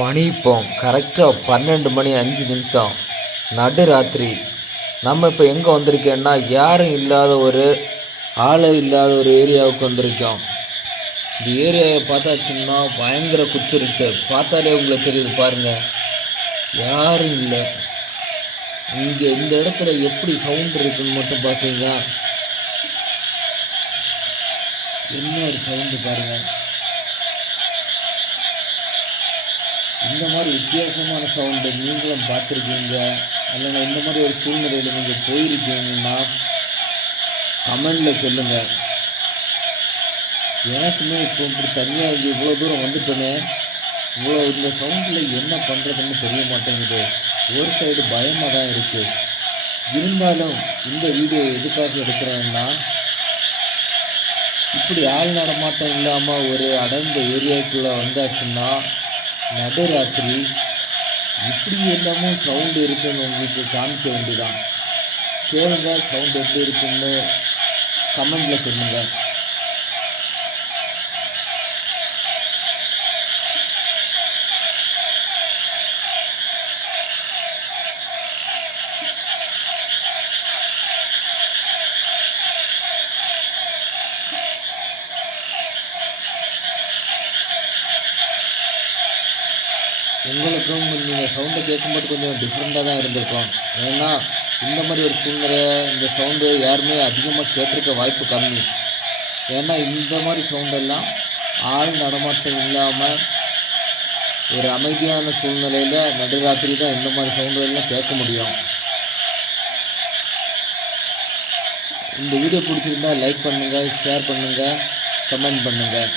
மணி இப்போ கரெக்டாக 12 மணி 5 நிமிஷம் நடுராத்திரி. நம்ம இப்போ எங்கே வந்திருக்கேன்னா யாரும் இல்லாத ஆளே இல்லாத ஒரு ஏரியாவுக்கு வந்திருக்கோம். இந்த ஏரியாவை பார்த்தாச்சுன்னா பயங்கர குத்துருட்டு. பார்த்தாலே உங்களுக்கு தெரியுது பாருங்கள், யாரும் இல்லை. இங்கே இந்த இடத்துல எப்படி சவுண்ட் இருக்குன்னு மட்டும் பார்க்குறீங்களா? என்ன ஒரு சவுண்டு பாருங்கள். இந்த மாதிரி வித்தியாசமான சவுண்டு நீங்களும் பார்த்துருக்கீங்க இல்லைன்னா இந்த மாதிரி ஒரு சூழ்நிலையில் நீங்கள் போயிருக்கீங்கன்னா கமெண்டில் சொல்லுங்கள். எனக்குமே இப்போ இப்படி தனியாக இங்கே இவ்வளோ தூரம் வந்துட்டோன்னே இந்த சவுண்டில் என்ன பண்ணுறதுன்னு தெரிய மாட்டேங்குது. ஒரு சைடு பயமாக தான் இருக்குது. இருந்தாலும் இந்த வீடியோ எதுக்காக எடுக்கிறேன்னா, இப்படி ஆள் நடமாட்டம் இல்லாமல் ஒரு அடர்ந்த ஏரியாவுக்குள்ளே வந்தாச்சுன்னா நடுராத்திரி இப்படி எல்லாமே சவுண்டு இருக்குன்னு உங்களுக்கு காமிக்க வேண்டியதான். கேளுங்க, சவுண்டு எப்படி இருக்குன்னு கமெண்டில் சொல்லுங்கள். உங்களுக்கும் நீங்கள் சவுண்டை கேட்கும்போது கொஞ்சம் டிஃப்ரெண்ட்டாக தான் இருந்திருக்கும். ஏன்னா இந்த மாதிரி ஒரு சூழ்நிலை, இந்த சவுண்டு யாருமே அதிகமாக கேட்டிருக்க வாய்ப்பு கம்மி. ஏன்னா இந்த மாதிரி சவுண்டெல்லாம் ஆள் நடமாட்டம் இல்லாமல் ஒரு அமைதியான சூழ்நிலையில் நடுராத்திரி தான் இந்த மாதிரி சவுண்டுகள்லாம் கேட்க முடியும். இந்த வீடியோ பிடிச்சிருந்தால் லைக் பண்ணுங்கள், ஷேர் பண்ணுங்கள், கமெண்ட் பண்ணுங்கள்.